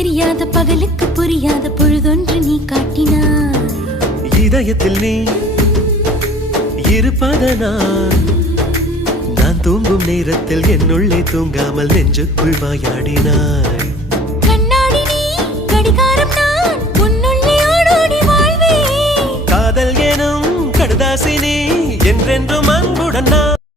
தெரியாத பகலுக்கு புரியாத பொழுதொன்று நீ காட்டினாய். இதயத்தில் நீ இருப்பதனால் நான் தூங்கும் நேரத்தில் என்னுள்ளே தூங்காமல் நெஞ்சுக்குள் வாயாடினாய். கண்ணாடி நீ கடிகாரம் நான் உன்னுள்ளே ஓடோடி வாழ்வே. காதல் எனும் கடுதாசி நீ என்றென்றும் அன்புடன் நான்